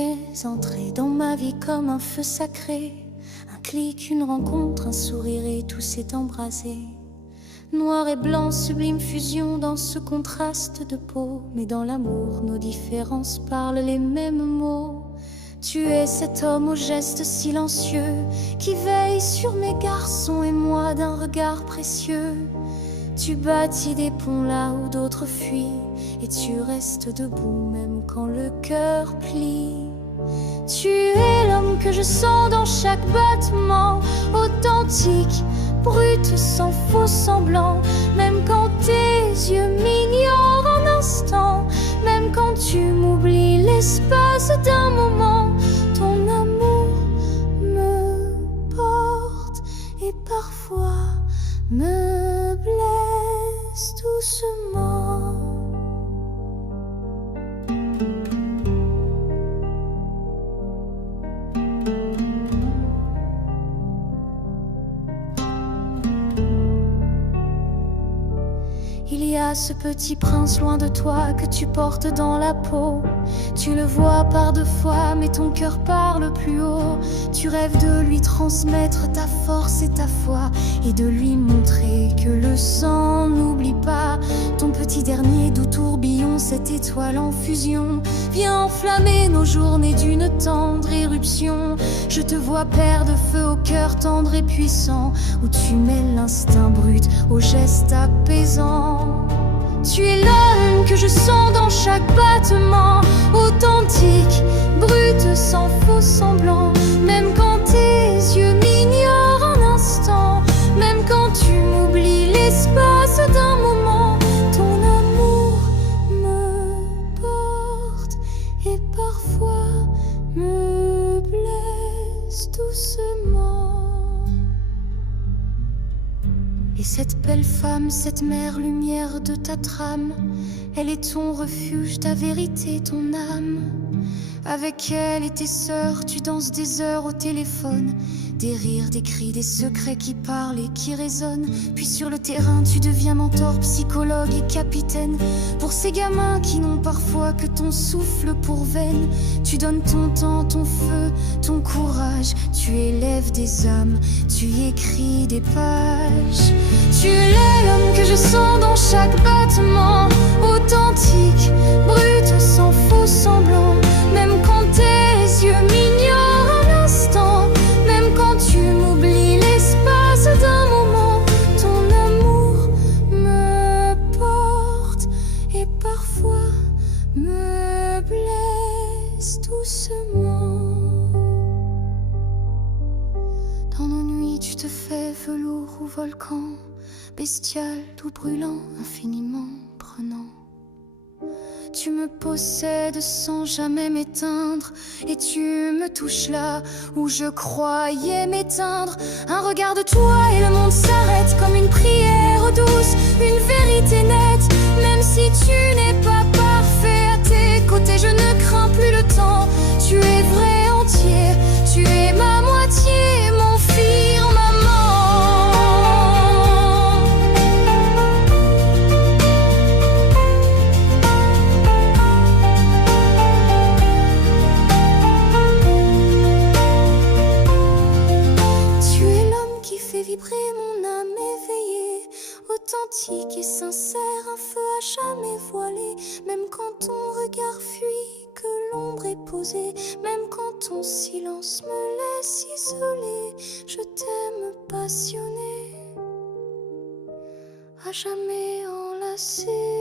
es entré dans ma vie comme un feu sacré. Un clic, une rencontre, un sourire et tout s'est embrasé. Noir et blanc, sublime fusion dans ce contraste de peau. Mais dans l'amour, nos différences parlent les mêmes mots. Tu es cet homme aux gestes silencieux qui veille sur mes garçons et moi d'un regard précieux. Tu bâtis des ponts là où d'autres fuient et tu restes debout même quand le cœur plie. Tu es l'homme que je sens dans chaque battement, authentique, brut, sans faux semblant. Même quand tes yeux m'ignorent un instant, même quand tu m'oublies l'espace d'un moment, ton amour me porte et parfois me blesse doucement. Il y a ce petit prince loin de toi que tu portes dans la peau. Tu le vois par deux fois, mais ton cœur parle plus haut. Tu rêves de lui transmettre ta force et ta foi, et de lui montrer que le sang n'oublie pas. Ton petit dernier doux tourbillon, cette étoile en fusion, vient enflammer nos journées d'une tendre éruption. Je te vois père de feu au cœur tendre et puissant, où tu mêles l'instinct brut au geste apaisant. Tu es l'homme que je sens dans chaque battement, authentique, brut, sans faux semblant. Même quand tes yeux m'ignorent un instant, même quand tu m'oublies l'espace d'un moment, ton amour me porte et parfois me blesse doucement. Et cette belle femme, cette mère lumière de ta trame, elle est ton refuge, ta vérité, ton âme. Avec elle et tes sœurs, tu danses des heures au téléphone. Des rires, des cris, des secrets qui parlent et qui résonnent. Puis sur le terrain, tu deviens mentor, psychologue et capitaine. Pour ces gamins qui n'ont parfois que ton souffle pour veine, tu donnes ton temps, ton feu, ton courage. Tu élèves des âmes, tu écris des pages. Tu es l'homme que je sens dans chaque battement, authentique, brut, sans faux semblant. Même quand tes yeux m'ignorent un instant, même quand tu m'oublies l'espace d'un moment, ton amour me porte et parfois me blesse doucement. Dans nos nuits, tu te fais velours ou volcan, bestial, tout brûlant, infiniment prenant. Tu me possèdes sans jamais m'éteindre, et tu me touches là où je croyais m'éteindre. Un regard de toi et le monde s'arrête comme une prière douce, une vérité nette. Même si tu n'es pas parfait, à tes côtés je ne crains plus le temps. Tu es vrai entier, tu es ma moitié, mon firmament. Vibrer mon âme éveillée, authentique et sincère, un feu à jamais voilé. Même quand ton regard fuit, que l'ombre est posée, même quand ton silence me laisse isolée, je t'aime passionné, à jamais enlacé.